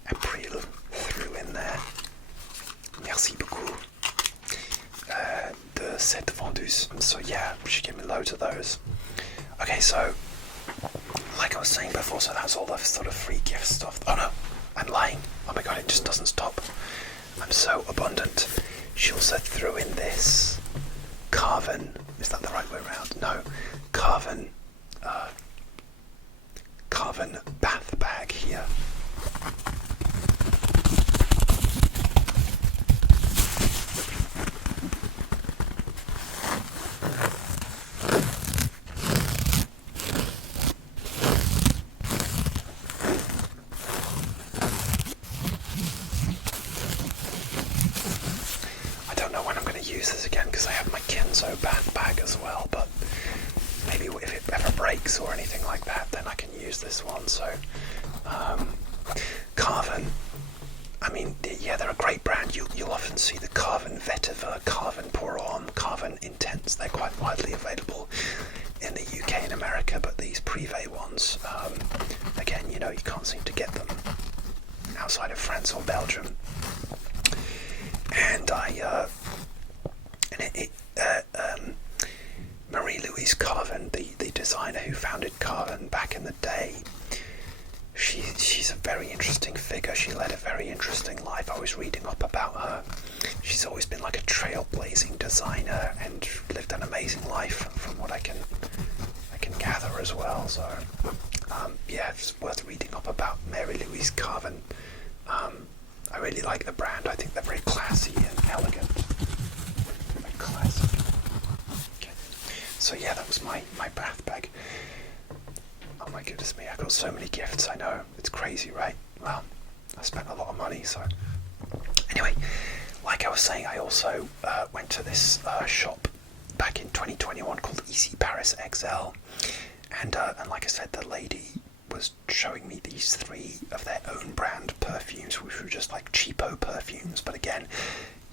April threw in there. Merci beaucoup de cette vendeuse. So yeah, she gave me loads of those. Okay, so like I was saying before, so that's all the sort of free gift stuff. Oh no, I'm lying. Oh my god, it just doesn't stop. I'm so abundant. She also threw in this Carven, is that the right way around? No, Carven bath bag here. I don't know when I'm going to use this again because I have my Kenzo bath bag as well, but maybe if it ever breaks or anything like that, then I can use this one. So Carven, I mean, yeah, they're a great brand. You'll often see the Carven Vetiver, Carven Pour Homme, Carven Intense. They're quite widely available in the UK and America, but these Privé ones, again, you can't seem to get them outside of France or Belgium. And Marie-Louise Carven, the designer who founded Carven back in the day, she's a very interesting figure. She led a very interesting life. I was reading up about her. She's always been like a trailblazing designer and lived an amazing life, from what I can gather as well. So yeah, it's worth reading up about Marie-Louise Carven. I really like the brand. I think they're very classy and elegant. Very classic. Okay. So yeah, that was my bath bag. Oh my goodness me, I got so many gifts. I know, it's crazy, right? Well, I spent a lot of money, so anyway, like like I was saying, I also went to this shop back in 2021 called Easy Paris XL, and like I said, the lady was showing me these 3 of their own brand perfumes, which were just like cheapo perfumes, but again,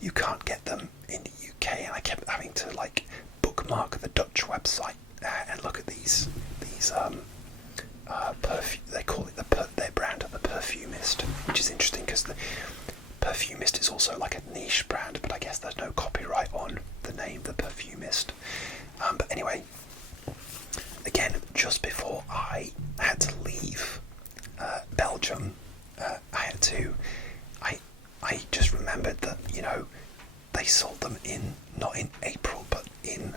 you can't get them in the UK, and I kept having to like bookmark the Dutch website and look at these perfume. They call it their brand, the Perfumist, which is interesting because the Perfumist is also like a niche brand, but I guess there's no copyright on the name, the Perfumist. But anyway, again, just before I had to leave Belgium, I just remembered that, you know, they sold them not in April, but in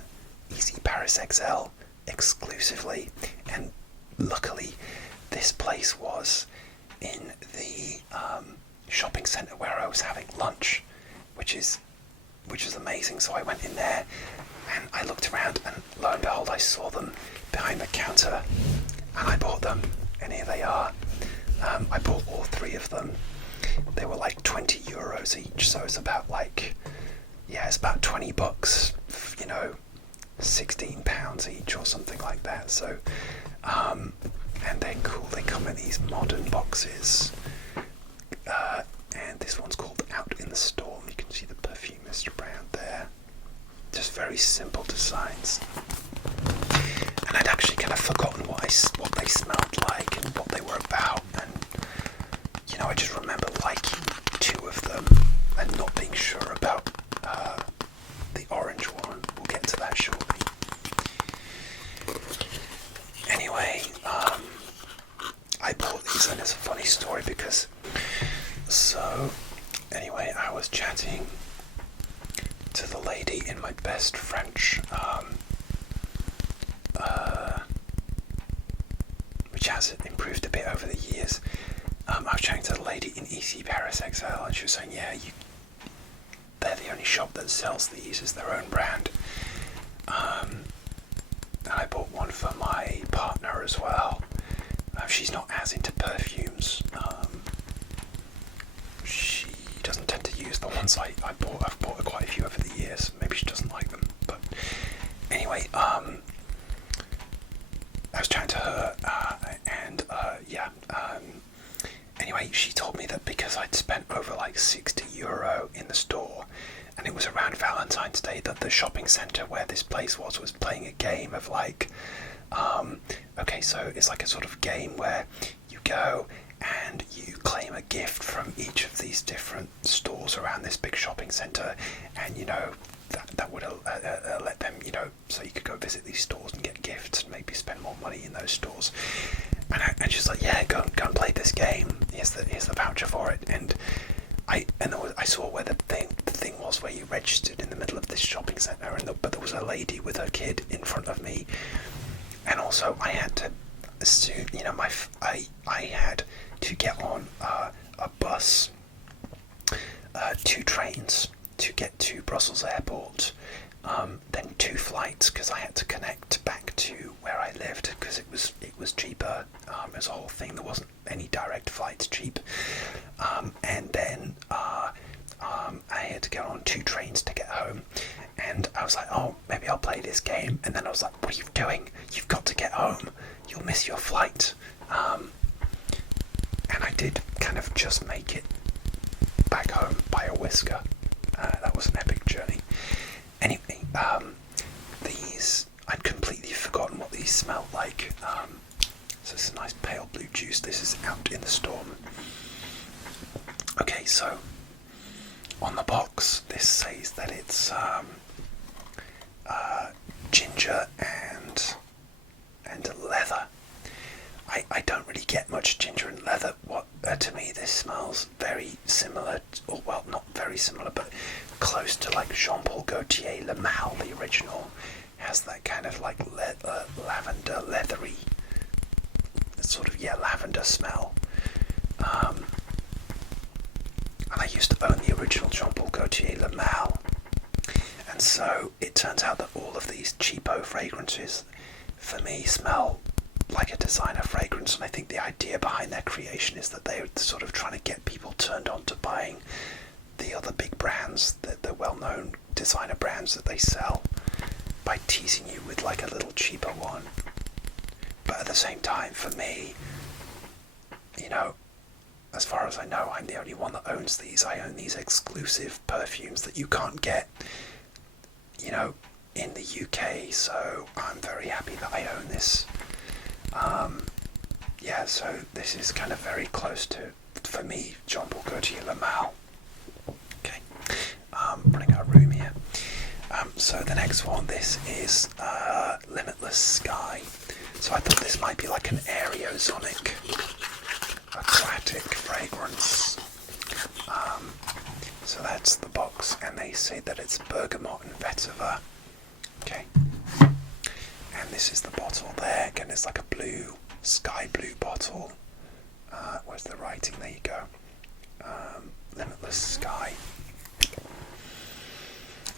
Easy Paris XL exclusively, and luckily this place was in the shopping centre where I was having lunch, which is amazing. So I went in there and I looked around, and lo and behold, I saw them behind the counter, and I bought them, and here they are. I bought all 3 of them. They were like €20 each, so it's about it's about $20, you know, £16 each or something like that. So and they're cool. They come in these modern boxes, and this one's called Out in the Storm. You can see the Perfumist brand there. Just very simple designs. And I'd actually kind of forgotten what they smelled like and what they were about, and you know, I just remember liking 2 of them and not being sure about the orange one. We'll get to that shortly. Anyway, I bought these, and it's a funny story because anyway, I was chatting to the lady in my best French, which has improved a bit over the years. I was chatting to the lady in Easy Paris XL, and she was saying, yeah, they're the only shop that sells these as their own brand. And I bought one for my partner as well. She's not as into perfumes. She doesn't tend to use the ones I bought. I've bought her quite a few over the years. Maybe she doesn't like them. But anyway, I was chatting to her, anyway, she told me that because I'd spent over like €60 in the store, and it was around Valentine's Day, that the shopping centre where this place was playing a game of like, okay, so it's like a sort of game where you go and you claim a gift from each of these different stores around this big shopping centre, and you know, that would let them, you know, so you could go visit these stores and get gifts and maybe spend more money in those stores. And she's like, yeah, go and play this game. Here's the voucher for it. And I saw where the thing was where you registered in the middle of this shopping centre, but there was a lady with her kid in front of me, and also I had to soon, you know, I had to get on a bus, 2 trains to get to Brussels Airport, then 2 flights because I had to connect back to where I lived because it was cheaper. It was a whole thing. There wasn't any direct flights cheap, and then I had to get on 2 trains to get home. And I was like, oh, maybe I'll play this game. And then I was like, what are you doing? You've got to get home. You'll miss your flight. And I did kind of just make it back home by a whisker. That was an epic journey. Anyway, these, I'd completely forgotten what these smelled like. So it's a nice pale blue juice. This is Out in the Storm. Okay, so on the box, this says that it's ginger and leather. I don't really get much ginger and leather. To me, this smells very similar, or well, not very similar, but close to like Jean-Paul Gaultier Le Mal, the original. Has that kind of like lavender, leathery, sort of lavender smell. And I used to own the original Jean-Paul Gaultier Le Mal, and so it turns out that all of these cheapo fragrances, for me, smell like a designer fragrance. And I think the idea behind their creation is that they're sort of trying to get people turned on to buying the the big brands, the well-known designer brands that they sell, by teasing you with like a little cheaper one. But at the same time, for me, you know, as far as I know, I'm the only one that owns these. I own these exclusive perfumes that you can't get, you know, in the UK, so I'm very happy that I own this. Yeah, so this is kind of very close to, for me, Jean Paul Gaultier Le Mal. Okay, running out of room here. So the next one, this is Limitless Sky. So I thought this might be like an aerosonic, aquatic fragrance. So that's the box, and they say that it's bergamot and vetiver. Okay, and this is the bottle there. Again, it's like a blue, sky blue bottle. Where's the writing? There you go. Limitless Sky.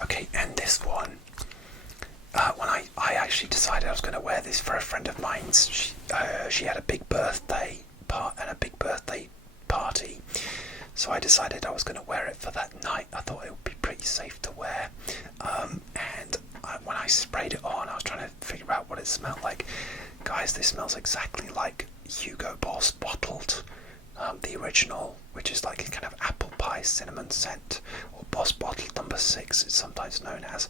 Okay, and this one, when I actually decided I was going to wear this for a friend of mine's, she had a big birthday party, so I decided I was going to wear it for that night. I thought it would be pretty safe to wear, and when I sprayed it on, I was trying to figure out what it smelled like. Guys, this smells exactly like Hugo Boss Bottled, the original, which is like a kind of apple pie cinnamon scent, or Boss Bottled number 6, it's sometimes known as.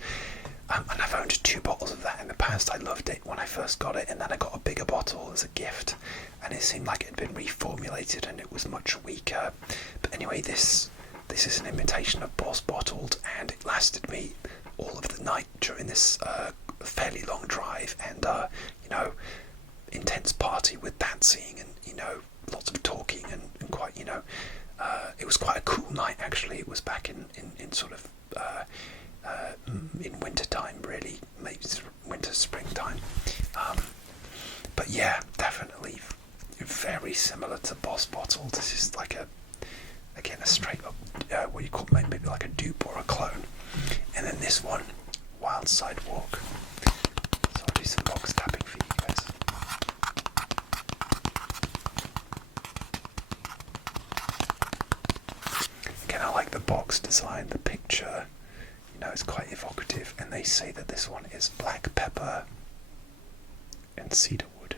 And I've owned 2 bottles of that in the past. I loved it when I first got it, and then I got a bigger bottle as a gift, and it seemed like it had been reformulated and it was much weaker. But anyway, this is an imitation of Boss Bottled, and it lasted me all of the night during this fairly long drive, and you know, intense party with dancing and, you know, lots of talking and quite, you know, it was quite a cool night actually. It was back in sort of in winter time, really, maybe winter, springtime. But yeah, definitely very similar to Boss Bottled. This is like again a straight up what you call maybe like a dupe or a clone. And then this one, Wild Sidewalk. So I'll do some box tapping for you guys. Again, I like the box design, the picture. You know, it's quite evocative, and they say that this one is black pepper and cedar wood.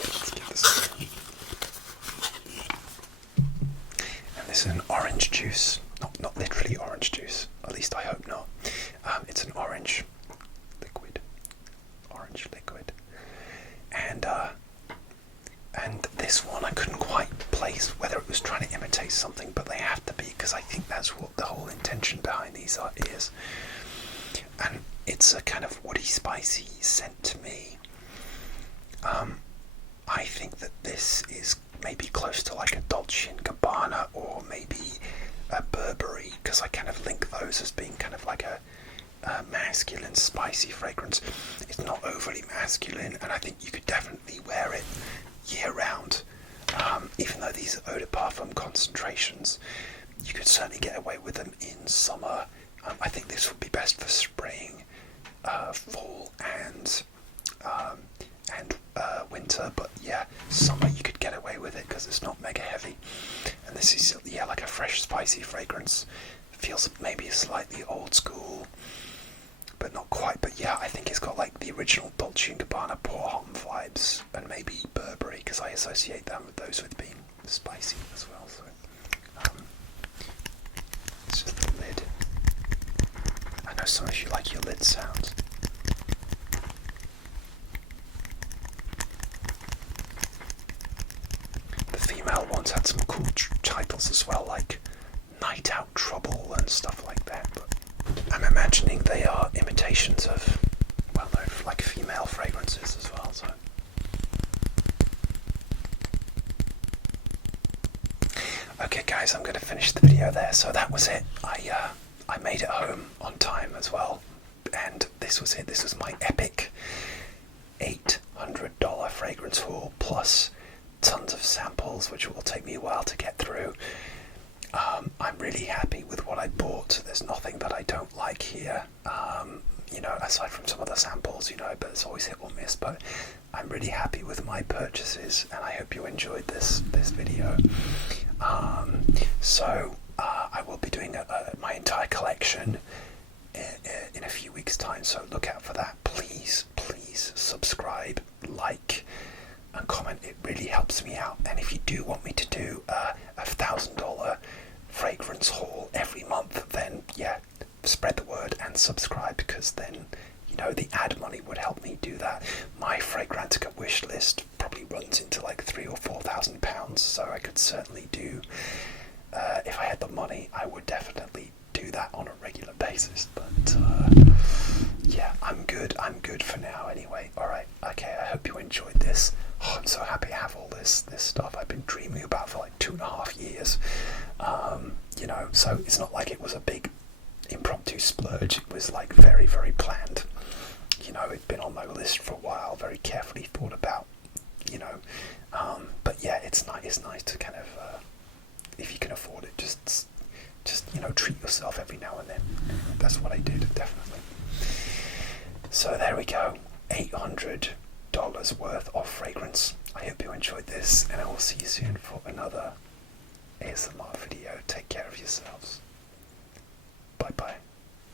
Let's get this going. And this is an orange juice, not literally orange juice. At least I hope not. It's an orange liquid, and this one I couldn't quite place whether it was trying to imitate something, but they have to be, because I think that's what the whole intention behind these is. And it's a kind of woody, spicy scent to me. I think that this is maybe close to like a Dolce & Gabbana, or maybe a Burberry, because I kind of link those as being kind of like a masculine, spicy fragrance. It's not overly masculine, and I think you could definitely wear it year round. Even though these are eau de parfum concentrations, you could certainly get away with them in summer. I think this would be best for spring, fall, and winter. But yeah, summer you could get away with it because it's not mega heavy. And this is like a fresh, spicy fragrance. Feels maybe slightly old school, but not quite. But yeah, I think it's got like the original Dolce & Gabbana Pour Homme vibes, and maybe Burberry, because I associate them with those with being spicy as well. So it's just the lid. I know some of you like your lid sounds. The female ones had some cool titles as well, like Night Out Trouble and stuff like that, but I'm imagining they are imitations of, well, no, like female fragrances as well. So okay guys, I'm going to finish the video there. So that was it. I made it home on time as well, and this was it. This was my epic $800 fragrance haul, plus tons of samples, which will take me a while to get through. I'm really happy with what I bought. There's nothing that I don't like here. You aside from some other samples, but it's always hit or miss. But I'm really happy with my purchases, and I hope you enjoyed this video. So I will be doing my entire collection in a few weeks' time, so look out for that. Please subscribe, like, and comment. It really helps me out. And if you do want me to do a $1,000 fragrance haul every month, then yeah, spread the word and subscribe, because then the ad money would help me do that. My Fragrantica wish list probably runs into like £3,000 or £4,000, so I could certainly do, if I had the money, I would definitely do that on a regular basis. But yeah, I'm good for now anyway. Alright, okay, I hope you enjoyed this. I'm so happy I have all this stuff I've been dreaming about for like 2.5 years. So it's not like it was a big impromptu splurge. It was like very, very planned. It'd been on my list for a while, very carefully thought about, but yeah, it's nice to kind of, if you can afford it, just treat yourself every now and then. That's what I did, definitely. So there we go, $800 worth of fragrance. I hope you enjoyed this, and I will see you soon for another ASMR video. Take care of yourselves. Bye bye.